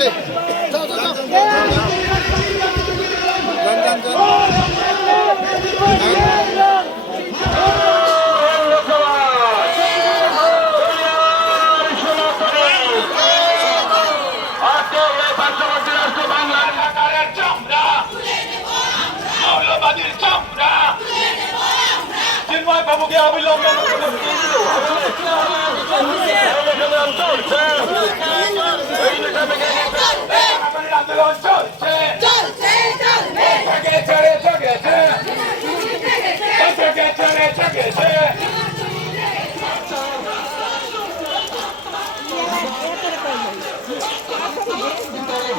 আসে যাও যাও যাও। বাবুকে অবিলম্বে চলছে। চলছে চলবে থেকে চলে চলেছে থেকে চলে চলেছে দিতেই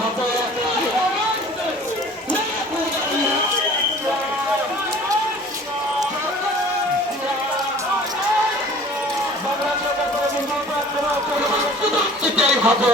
হবে।